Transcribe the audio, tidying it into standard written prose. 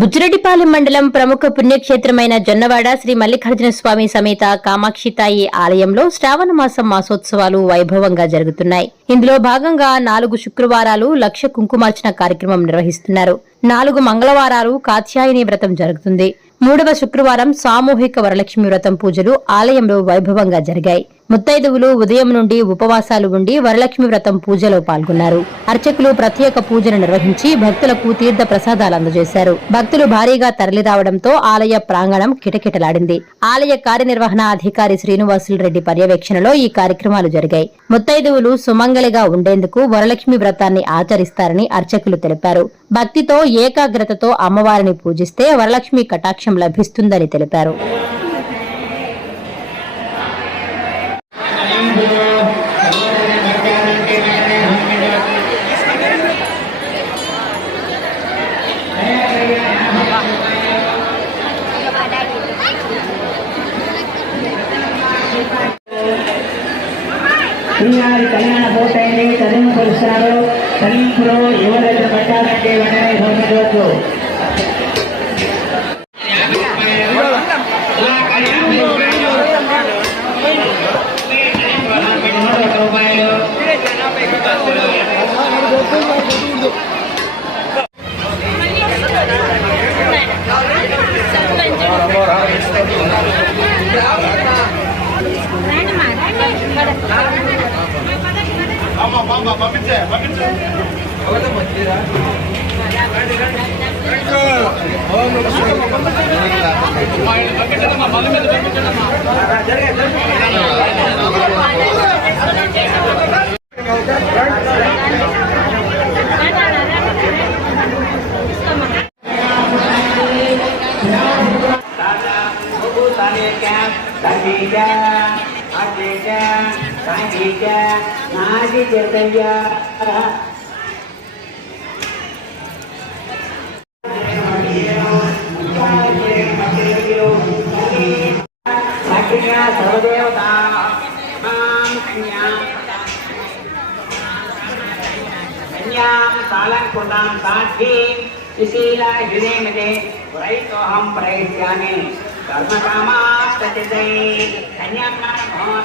బుచ్చిరెడ్డిపాలెం మండలం ప్రముఖ పుణ్యక్షేత్రమైన జొన్నవాడ శ్రీ మల్లికార్జున స్వామి సమేత కామాక్షితాయి ఆలయంలో శ్రావణ మాసం మాసోత్సవాలు వైభవంగా జరుగుతున్నాయి. ఇందులో భాగంగా 4 శుక్రవారాలు లక్ష కుంకుమార్చన కార్యక్రమం నిర్వహిస్తున్నారు. 4 మంగళవారాలు కాత్యాయని వ్రతం జరుగుతుంది. 3వ శుక్రవారం సామూహిక వరలక్ష్మి వ్రతం పూజలు ఆలయంలో వైభవంగా జరిగాయి. ముత్తైదువులు ఉదయం నుండి ఉపవాసాలు ఉండి వరలక్ష్మి వ్రతం పూజలో పాల్గొన్నారు. అర్చకులు ప్రత్యేక పూజలు నిర్వహించి భక్తులకు తీర్థ ప్రసాదాలు అందజేశారు. భక్తులు భారీగా తరలిరావడంతో ఆలయ ప్రాంగణం కిటకిటలాడింది. ఆలయ కార్యనిర్వహణ అధికారి శ్రీనివాసులు రెడ్డి పర్యవేక్షణలో ఈ కార్యక్రమాలు జరిగాయి. ముత్తైదువులు సుమంగళిగా ఉండేందుకు వరలక్ష్మి వ్రతాన్ని ఆచరిస్తారని అర్చకులు తెలిపారు. భక్తితో ఏకాగ్రతతో అమ్మవారిని పూజిస్తే వరలక్ష్మి కటాక్షం లభిస్తుందని తెలిపారు. శ్రీవారి కళ్యాణ పూర్తయింది. చదువు కొలుస్తారు. చదింపులో ఎవరైతే పట్టాలంటే వెంటనే సమర్పించవచ్చు. సర్వదేవతా సాలంకృతాం సాధ్యీం సుశీలా హృదయమిదే పురైతోహం ప్రయత్యామి కర్మకామాస్తచితై కన్యామానమోత్తమోత్తౌ